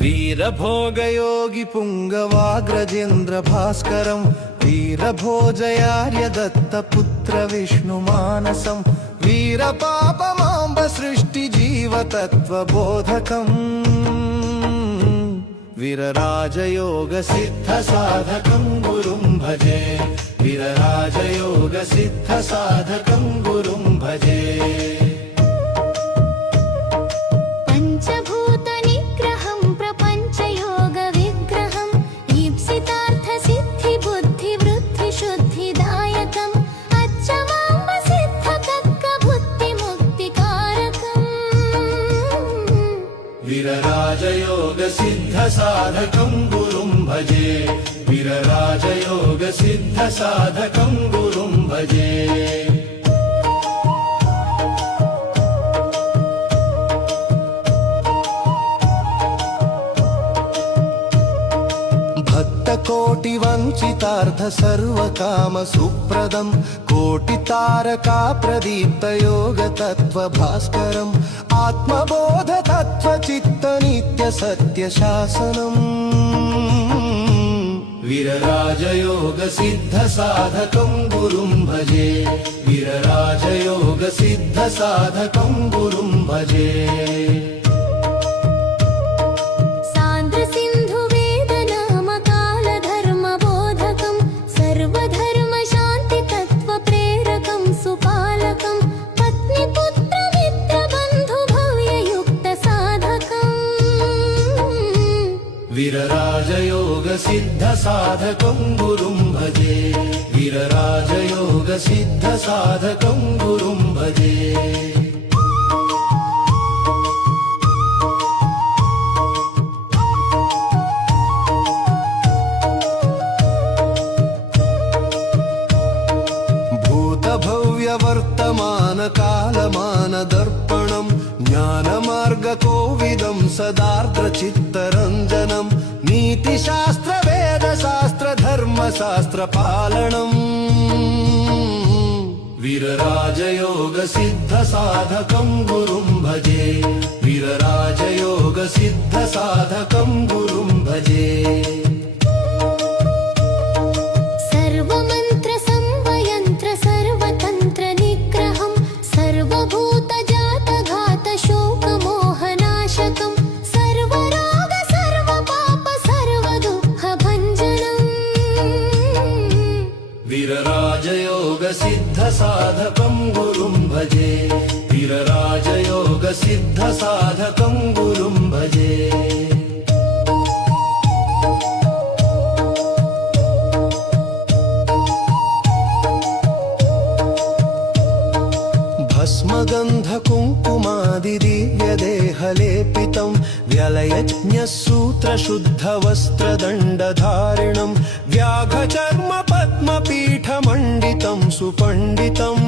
वीरभोगयोगी पुंगवाग्रजेन्द्र भास्करं वीरभोजयार्य दत्तपुत्र विष्णुमानसं वीरपापमाम्ब सृष्टिजीवतत्त्वबोधकम् वीरराजयोगसिद्धसाधकं गुरुं भजे वीरराजयोगसिद्धसाधकं गुरुं भजे वीरराजयोगसिद्धसाधकं गुरुं भजे वीरराजयोगसिद्धसाधकं गुरुं भजे भक्तकोटिवञ्चितार्थ सर्वकाम सुप्रदं कोटितारका प्रदीप्त योग तत्व भास्करम् आत्मबोध तत्व चित्त नित्य सत्य शासनम् वीरराजयोग सिद्ध साधकं गुरुं भजे वीरराजयोग सिद्ध साधकं गुरुं भजे वीरराजयोगसिद्धसाधकं गुरुं भजे वीरराजयोगसिद्धसाधकं गुरुं भजे भूतभव्यवर्तमानकालमानदर्पणं ज्ञानमार्गकोविदं सदार्द्रचित्तरञ्जनं नीतिशास्त्र वेदशास्त्र धर्मशास्त्र पालनम् वीरराजयोगसिद्धसाधकं गुरुं भजे वीरराजयोगसिद्धसाधकं गुरुं भजे वीरराजयोगसिद्धसाधकं गुरुं भजे वीरराजयोगसिद्धसाधकं गुरुं भजे भस्मगन्धकुङ्कुमादिदिव्यदेहलेपितं व्यलयज्ञसूत्रशुद्धवस्त्रदण्डधारिणं व्याघचर्मपद्मपीठमण्डितं सुपण्डितम्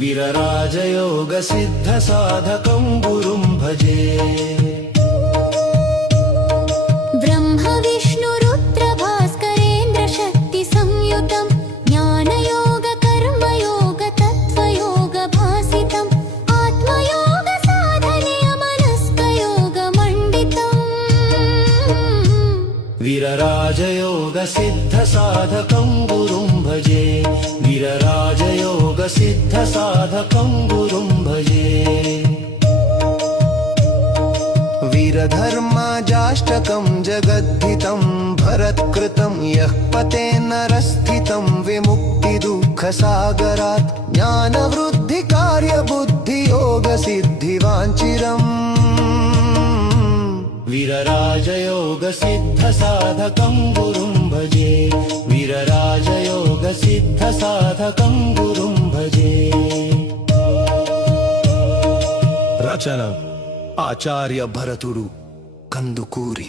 वीरराजयोगसिद्धसाधकं गुरुं भजे वीरराजयोगसिद्धसाधकं गुरुं भजे वीरराजयोगसिद्धसाधकं गुरुं भजे वीरधर्माजाष्टकं जगद्धितं भरत्कृतं यः पते नरस्थितं विमुक्तिदुःखसागरात् ज्ञानवृद्धिकार्यबुद्धियोगसिद्धिवाञ्छिरम् वीरराजयोगसिद्धसाधकं गुरुं भजे वीरराजयोगसिद्धसाधकं गुरुं भजे रचना आचार्य भरतुडु कंदुकूरी।